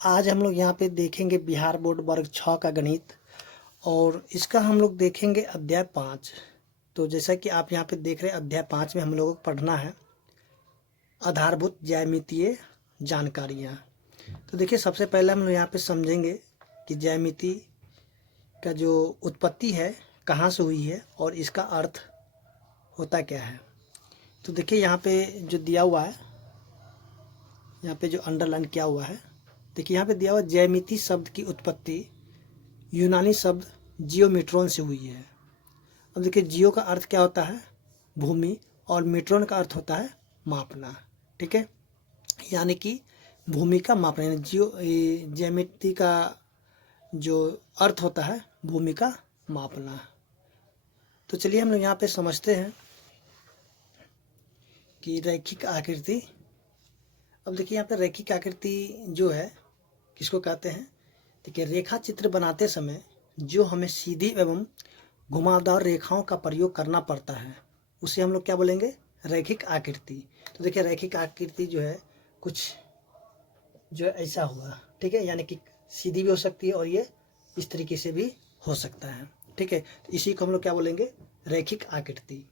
आज हम लोग यहाँ पे देखेंगे बिहार बोर्ड वर्ग 6 का गणित और इसका हम लोग देखेंगे अध्याय 5। तो जैसा कि आप यहाँ पे देख रहे हैं अध्याय 5 में हम लोगों को पढ़ना है आधारभूत ज्यामितीय जानकारियाँ। तो देखिए सबसे पहले हम लोग यहाँ पे समझेंगे कि ज्यामिति का जो उत्पत्ति है कहाँ से हुई है और इसका अर्थ होता क्या है। तो देखिए यहाँ पे जो दिया हुआ है, यहाँ पे जो अंडरलाइन किया हुआ है, देखिए यहाँ पे दिया हुआ ज्यामिति शब्द की उत्पत्ति यूनानी शब्द जियोमेट्रॉन से हुई है। अब देखिए जियो का अर्थ क्या होता है, भूमि, और मीट्रॉन का अर्थ होता है मापना। ठीक है, यानी कि भूमि का मापना, यानी ज्यामिति का जो अर्थ होता है भूमि का मापना। तो चलिए हम लोग यहाँ पे समझते हैं कि रैखिक आकृति। अब देखिए यहाँ पे रैखिक आकृति जो है किसको कहते हैं। देखिए रेखा चित्र बनाते समय जो हमें सीधी एवं घुमावदार रेखाओं का प्रयोग करना पड़ता है उसे हम लोग क्या बोलेंगे, रैखिक आकृति। तो देखिए रैखिक आकृति जो है कुछ जो है ऐसा होगा। ठीक है, यानी कि सीधी भी हो सकती है और ये इस तरीके से भी हो सकता है। ठीक है, तो इसी को हम लोग क्या बोलेंगे, रैखिक आकृति।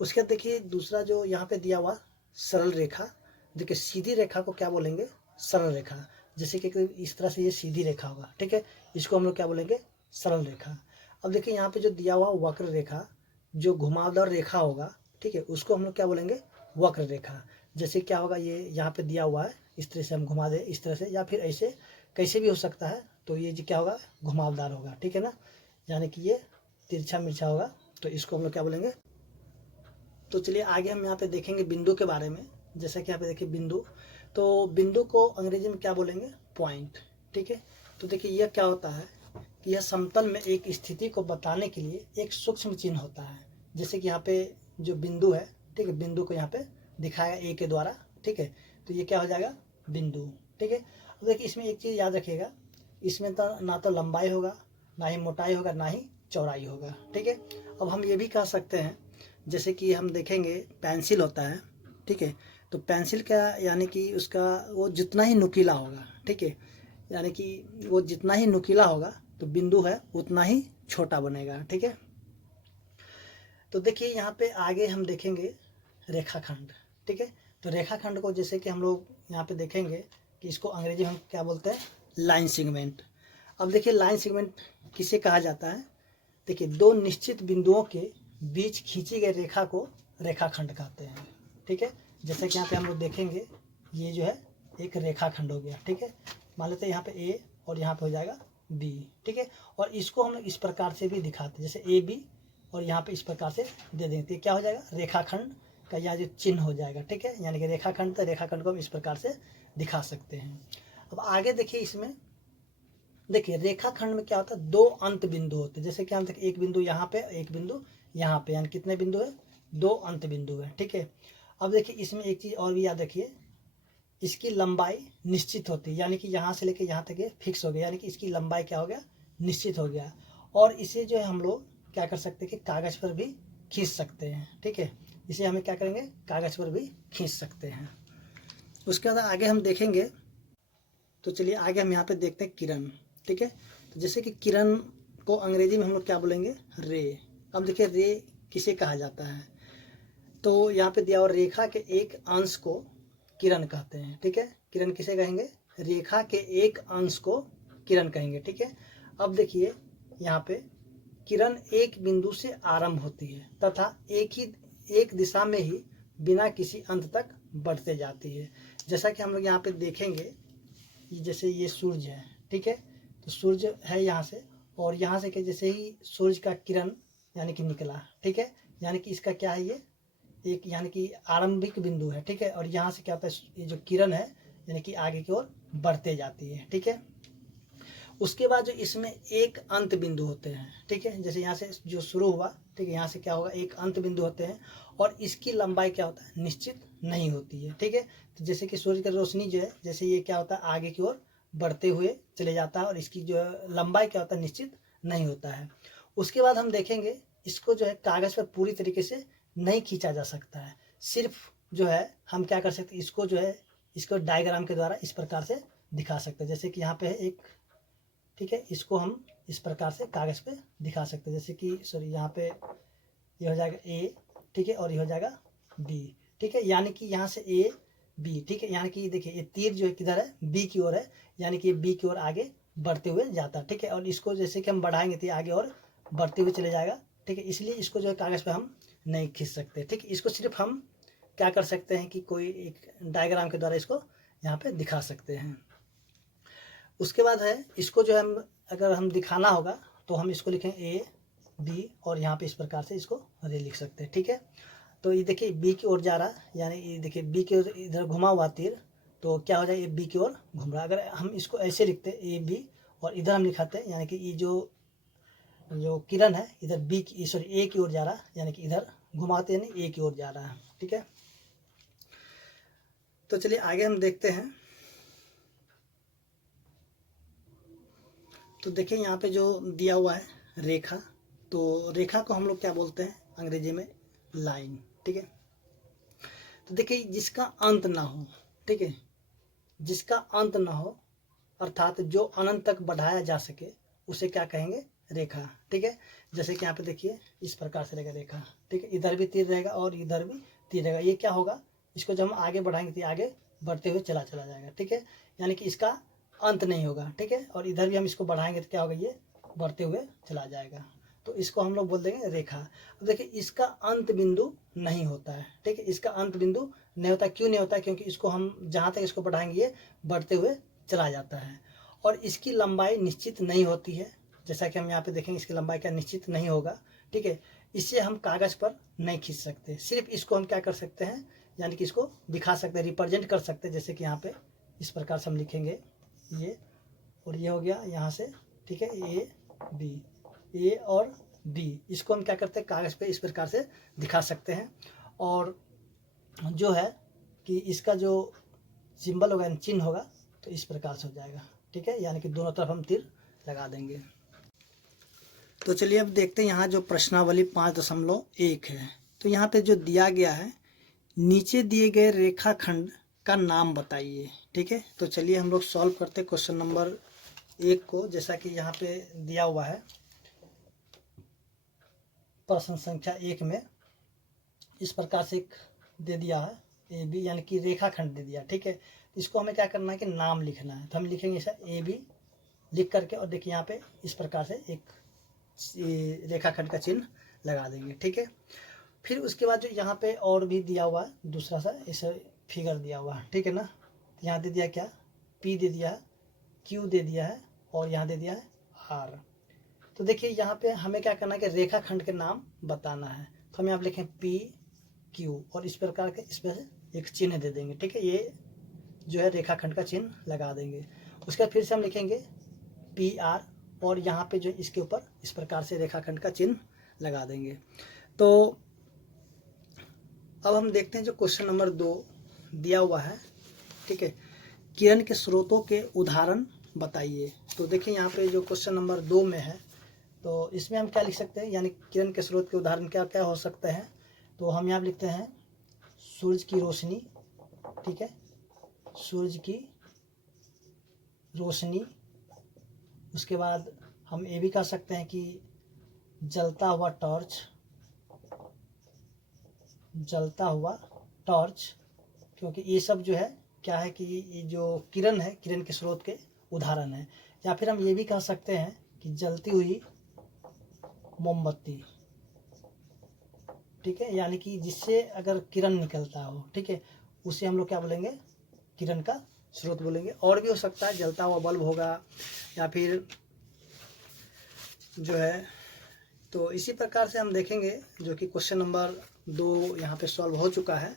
उसके बाद देखिए दूसरा जो यहाँ पे दिया हुआ सरल रेखा। देखिए सीधी रेखा को क्या बोलेंगे, सरल रेखा। जैसे कि इस तरह से ये सीधी रेखा होगा। ठीक है, इसको हम लोग क्या बोलेंगे, सरल रेखा। अब देखिए यहाँ पे जो दिया हुआ वक्र रेखा, जो घुमावदार रेखा होगा, ठीक है, उसको हम लोग क्या बोलेंगे, वक्र रेखा। जैसे क्या होगा, ये यहाँ पे दिया हुआ है, इस तरह से हम घुमा दे, इस तरह से, या फिर ऐसे कैसे भी हो सकता है। तो ये जो क्या होगा, घुमावदार होगा। ठीक है ना, यानी कि ये तिरछा मिर्छा होगा, तो इसको हम लोग क्या बोलेंगे। तो चलिए आगे हम यहाँ पे देखेंगे बिंदु के बारे में। जैसा कि यहाँ पे देखिए बिंदु, तो बिंदु को अंग्रेजी में क्या बोलेंगे, पॉइंट। ठीक है, तो देखिए यह क्या होता है कि यह समतल में एक स्थिति को बताने के लिए एक सूक्ष्म चिन्ह होता है। जैसे कि यहाँ पे जो बिंदु है, ठीक है, बिंदु को यहाँ पे दिखाया ए के द्वारा। ठीक है, तो ये क्या हो जाएगा, बिंदु। ठीक है, अब देखिए इसमें एक चीज़ याद रखिएगा, इसमें तो ना तो लंबाई होगा, ना ही मोटाई होगा, ना ही चौड़ाई होगा। ठीक है, अब हम ये भी कह सकते हैं, जैसे कि हम देखेंगे पेंसिल होता है। ठीक है, तो पेंसिल का यानी कि उसका वो जितना ही नुकीला होगा, ठीक है, यानी कि वो जितना ही नुकीला होगा तो बिंदु है उतना ही छोटा बनेगा। ठीक है, तो देखिए यहाँ पे आगे हम देखेंगे रेखाखंड। ठीक है, तो रेखाखंड को जैसे कि हम लोग यहाँ पे देखेंगे कि इसको अंग्रेजी में हम क्या बोलते हैं, लाइन सेगमेंट। अब देखिए लाइन सेगमेंट किसे कहा जाता है। देखिए दो निश्चित बिंदुओं के बीच खींची गई रेखा को रेखाखंड कहते हैं। ठीक है, जैसे कि यहाँ पे हम लोग देखेंगे ये जो है एक रेखाखंड हो गया। ठीक है, मान लेते हैं यहाँ पे ए और यहाँ पे हो जाएगा बी। ठीक है, और इसको हम लोग इस प्रकार से भी दिखाते हैं, जैसे ए बी, और यहाँ पे इस प्रकार से दे देंगे, क्या हो जाएगा, रेखाखंड का यह जो चिन्ह हो जाएगा। ठीक है, यानी कि रेखाखंड, तो रेखाखंड को हम इस प्रकार से दिखा सकते हैं। अब आगे देखिए इसमें, देखिए रेखाखंड में क्या होता है, दो अंत बिंदु होते हैं। जैसे कि हम देखिए एक बिंदु यहाँ पे, एक बिंदु यहाँ पे, यानी कितने बिंदु है, दो अंत बिंदु है। ठीक है, अब देखिए इसमें एक चीज़ और भी याद रखिए, इसकी लंबाई निश्चित होती है, यानी कि यहाँ से लेकर यहाँ तक ये फिक्स हो गया, यानी कि इसकी लंबाई क्या हो गया, निश्चित हो गया। और इसे जो है हम लोग क्या कर सकते हैं कि कागज़ पर भी खींच सकते हैं। ठीक है, इसे हमें क्या करेंगे, कागज़ पर भी खींच सकते हैं। उसके बाद आगे हम देखेंगे, तो चलिए आगे हम यहाँ पे देखते हैं किरण। ठीक है, तो जैसे कि किरण को अंग्रेजी में हम लोग क्या बोलेंगे, रे। अब देखिए रे किसे कहा जाता है, तो यहाँ पे दिया हुआ रेखा के एक अंश को किरण कहते हैं। ठीक है, किरण किसे कहेंगे, रेखा के एक अंश को किरण कहेंगे। ठीक है, अब देखिए यहाँ पे किरण एक बिंदु से आरंभ होती है तथा एक दिशा में ही बिना किसी अंत तक बढ़ते जाती है। जैसा कि हम लोग यहाँ पे देखेंगे, जैसे ये सूर्य है। ठीक है, तो सूर्य है यहाँ से, और यहाँ से जैसे ही सूर्य का किरण यानी कि निकला, ठीक है, यानी कि इसका क्या है, ये एक यानी कि आरंभिक बिंदु है। ठीक है, और यहाँ से क्या होता है, ये जो किरण है यानी कि आगे की ओर बढ़ते जाती है। ठीक है, उसके बाद जो इसमें एक अंत बिंदु होते हैं। ठीक है, जैसे यहाँ से जो शुरू हुआ, ठीक है, यहाँ से क्या होगा, एक अंत बिंदु होते हैं, और इसकी लंबाई क्या होता है, निश्चित नहीं होती है। ठीक है, तो जैसे कि सूर्य की रोशनी जो है, जैसे ये क्या होता है, आगे की ओर बढ़ते हुए चले जाता है, और इसकी जो लंबाई क्या होता है, निश्चित नहीं होता है। उसके बाद हम देखेंगे इसको जो है कागज़ पर पूरी तरीके से नहीं खींचा जा सकता है, सिर्फ जो है हम क्या कर सकते हैं, इसको जो है इसको डायग्राम के द्वारा इस प्रकार से दिखा सकते हैं। जैसे कि यहाँ पे है एक, ठीक है, इसको हम इस प्रकार से कागज़ पे दिखा सकते हैं। जैसे कि सॉरी यहाँ पे ये हो जाएगा ए, ठीक है, और ये हो जाएगा बी, ठीक है, यानी कि यहाँ से ए बी, ठीक है, यानी कि देखिए ये तीर जो है किधर है, बी की ओर है, यानी कि ये बी की ओर आगे बढ़ते हुए जाता है, ठीक है। और इसको जैसे कि हम बढ़ाएंगे तो आगे और बढ़ते हुए चले जाएगा, ठीक है। इसलिए इसको जो है कागज़ पे हम नहीं खींच सकते, ठीक है। इसको सिर्फ हम क्या कर सकते हैं कि कोई एक डायग्राम के द्वारा इसको यहाँ पे दिखा सकते हैं। उसके बाद है इसको जो हम अगर हम दिखाना होगा तो हम इसको लिखें ए बी, और यहाँ पे इस प्रकार से इसको रे लिख सकते हैं, ठीक है। तो ये देखिए बी की ओर जा रहा है, यानी ये देखिए बी की ओर इधर घुमा हुआ तीर, तो क्या हो जाएगा, ये बी की ओर घूम रहा है। अगर हम इसको ऐसे लिखते ए बी और इधर हम लिखाते हैं, यानी कि ये जो किरण है इधर बी की सॉरी ए की ओर जा रहा है, यानी कि इधर घुमाते यानी ए की ओर जा रहा है, ठीक है। तो चलिए आगे हम देखते हैं। तो देखिए यहाँ पे जो दिया हुआ है रेखा, तो रेखा को हम लोग क्या बोलते हैं अंग्रेजी में, लाइन, ठीक है। तो देखिए जिसका अंत ना हो, ठीक है, जिसका अंत ना हो, अर्थात जो अनंत तक बढ़ाया जा सके उसे क्या कहेंगे, रेखा, ठीक है। जैसे कि यहाँ पे देखिए इस प्रकार से रहेगा रेखा, ठीक है, इधर भी तीर रहेगा और इधर भी तीर रहेगा। ये क्या होगा, इसको जब हम आगे बढ़ाएंगे तो आगे बढ़ते हुए चला जाएगा, ठीक है, यानी कि इसका अंत नहीं होगा, ठीक है। और इधर भी हम इसको बढ़ाएंगे तो क्या होगा, ये बढ़ते हुए चला जाएगा, तो इसको हम लोग बोल देंगे रेखा। अब देखिए इसका अंत बिंदु नहीं होता है, ठीक है, इसका अंत बिंदु नहीं होता। क्यों नहीं होता, क्योंकि इसको हम जहाँ तक इसको बढ़ाएंगे ये बढ़ते हुए चला जाता है, और इसकी लंबाई निश्चित नहीं होती है। जैसा कि हम यहाँ पे देखेंगे इसकी लंबाई क्या निश्चित नहीं होगा, ठीक है। इसे हम कागज़ पर नहीं खींच सकते, सिर्फ इसको हम क्या कर सकते हैं, यानी कि इसको दिखा सकते हैं, रिप्रेजेंट कर सकते हैं। जैसे कि यहाँ पे इस प्रकार से हम लिखेंगे ये, और ये हो गया यहाँ से, ठीक है, ए बी, ए और बी, इसको हम क्या करते हैं कागज़ पे इस प्रकार से दिखा सकते हैं। और जो है कि इसका जो सिंबल होगा, चिन्ह होगा, तो इस प्रकार से हो जाएगा, ठीक है, यानी कि दोनों तरफ हम तीर लगा देंगे। तो चलिए अब देखते हैं यहाँ जो प्रश्नावली 5.1 है। तो यहाँ पे जो दिया गया है, नीचे दिए गए रेखाखंड का नाम बताइए, ठीक है। तो चलिए हम लोग सॉल्व करते हैं क्वेश्चन नंबर 1 को। जैसा कि यहाँ पे दिया हुआ है प्रश्न संख्या 1 में इस प्रकार से एक दे दिया है ए बी, यानी कि रेखाखंड दे दिया, ठीक है। इसको हमें क्या करना है कि नाम लिखना है, तो हम लिखेंगे ऐसा ए बी लिख करके, और देखिए यहाँ पे इस प्रकार से एक रेखाखंड का चिन्ह लगा देंगे, ठीक है। फिर उसके बाद जो यहाँ पे और भी दिया हुआ है दूसरा सा ऐसा फिगर दिया हुआ है, ठीक है ना। यहाँ दे दिया क्या, पी दे दिया है, क्यू दे दिया है, और यहाँ दे दिया है आर। तो देखिए यहाँ पे हमें क्या करना है कि रेखाखंड के नाम बताना है, तो हम यहाँ पे लिखें पी क्यू, और इस प्रकार के इस पर एक चिन्ह दे देंगे, ठीक है, ये जो है रेखाखंड का चिन्ह लगा देंगे। उसके बाद फिर से हम लिखेंगे पी आर, और यहाँ पे जो इसके ऊपर इस प्रकार से रेखाखंड का चिन्ह लगा देंगे। तो अब हम देखते हैं जो क्वेश्चन नंबर 2 दिया हुआ है, ठीक है, किरण के स्रोतों के उदाहरण बताइए। तो देखिए यहाँ पे जो क्वेश्चन नंबर 2 में है, तो इसमें हम क्या लिख सकते हैं, यानी किरण के स्रोत के उदाहरण क्या क्या हो सकते हैं। तो हम यहाँ लिखते हैं सूरज की रोशनी, ठीक है, सूरज की रोशनी। उसके बाद हम ये भी कह सकते हैं कि जलता हुआ टॉर्च, जलता हुआ टॉर्च, क्योंकि ये सब जो है क्या है कि ये जो किरण है किरण के स्रोत के उदाहरण है। या फिर हम ये भी कह सकते हैं कि जलती हुई मोमबत्ती, ठीक है, यानी कि जिससे अगर किरण निकलता हो, ठीक है, उसे हम लोग क्या बोलेंगे, किरण का स्रोत बोलेंगे। और भी हो सकता है जलता हुआ बल्ब होगा, या फिर जो है, तो इसी प्रकार से हम देखेंगे जो कि क्वेश्चन नंबर 2 यहाँ पे सॉल्व हो चुका है।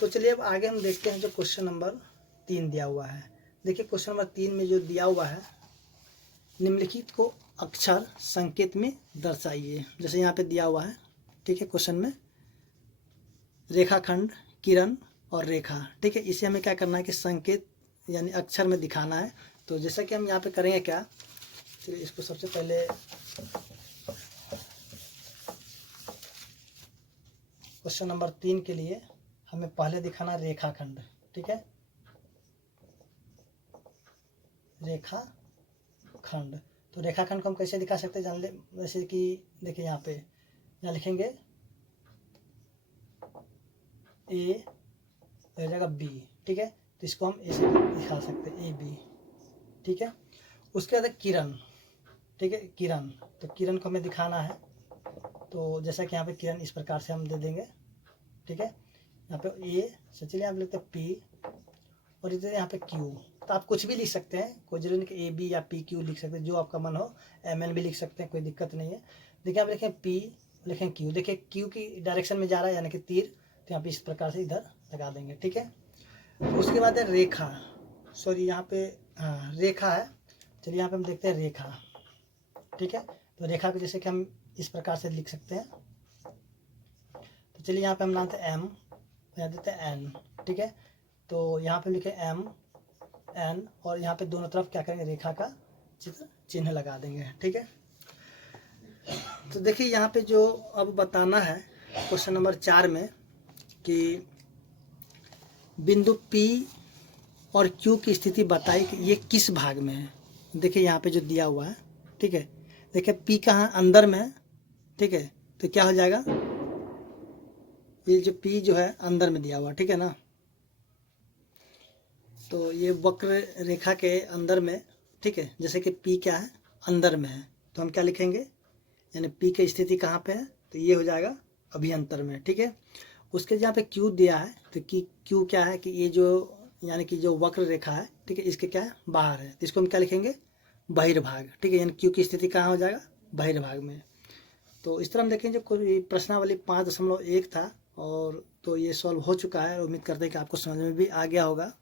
तो चलिए अब आगे हम देखते हैं जो क्वेश्चन नंबर 3 दिया हुआ है। देखिए क्वेश्चन नंबर 3 में जो दिया हुआ है, निम्नलिखित को अक्षर संकेत में दर्शाइए। जैसे यहाँ पे दिया हुआ है, ठीक है, क्वेश्चन में रेखाखंड, किरण और रेखा, ठीक है, इसे हमें क्या करना है कि संकेत यानी अक्षर में दिखाना है। तो जैसा कि हम यहाँ पे करेंगे क्या, चलिए इसको सबसे पहले क्वेश्चन नंबर 3 के लिए हमें पहले दिखाना रेखाखंड, ठीक है। रेखा खंड। तो रेखाखंड को हम कैसे दिखा सकते हैं जान ले, जैसे कि देखिए यहाँ पे यहाँ लिखेंगे ए हो जाएगा बी, ठीक है। तो इसको हम ऐसे दिखा सकते हैं ए बी, ठीक है। उसके बाद किरण, ठीक है, किरण। तो किरण को हमें दिखाना है, तो जैसा कि यहाँ पे किरण इस प्रकार से हम दे देंगे, ठीक है। यहाँ पे ए से चलिए आप लिखते हैं पी और इधर यहाँ पे क्यू। तो आप कुछ भी लिख सकते हैं, कोई जरूरी नहीं कि ए बी या पी क्यू लिख सकते हैं, जो आपका मन हो। एम एन भी लिख सकते हैं, कोई दिक्कत नहीं है। देखिए आप लिखें पी, लिखें क्यू, देखिए क्यू की डायरेक्शन में जा रहा है यानी कि तीर, तो यहाँ पे इस प्रकार से इधर लगा देंगे, ठीक है। उसके बाद है रेखा, सॉरी यहाँ पे हाँ रेखा है। चलिए यहाँ पे हम देखते हैं रेखा, ठीक है। तो रेखा को जैसे कि हम इस प्रकार से लिख सकते हैं। तो चलिए यहाँ पे हम लाते हैं एम, यहाँ देते हैं एन, ठीक है। तो यहाँ पे लिखे एम एन और यहाँ पे दोनों तरफ क्या करेंगे, रेखा का चिन्ह लगा देंगे, ठीक है। तो देखिए यहाँ पे जो अब बताना है क्वेश्चन नंबर 4 में कि बिंदु P और Q की स्थिति बताई कि ये किस भाग में है। देखिए यहाँ पे जो दिया हुआ है, ठीक है। देखिए P कहाँ अंदर में है, ठीक है। तो क्या हो जाएगा, ये जो P जो है अंदर में दिया हुआ, ठीक है ना। तो ये वक्र रेखा के अंदर में, ठीक है। जैसे कि P क्या है अंदर में है, तो हम क्या लिखेंगे, यानी P की स्थिति कहाँ पे है, तो ये हो जाएगा अभियंतर में, ठीक है। उसके जहाँ पे Q दिया है, तो Q क्या है कि ये जो यानी कि जो वक्र रेखा है, ठीक है, इसके क्या है बाहर है, तो इसको हम क्या लिखेंगे बहिर्भाग, ठीक है। यानी Q की स्थिति कहाँ हो जाएगा बहिर्भाग में। तो इस तरह हम देखें, जो कोई प्रश्नावली 5.1 था और तो ये सॉल्व हो चुका है। उम्मीद करते हैं कि आपको समझ में भी आ गया होगा।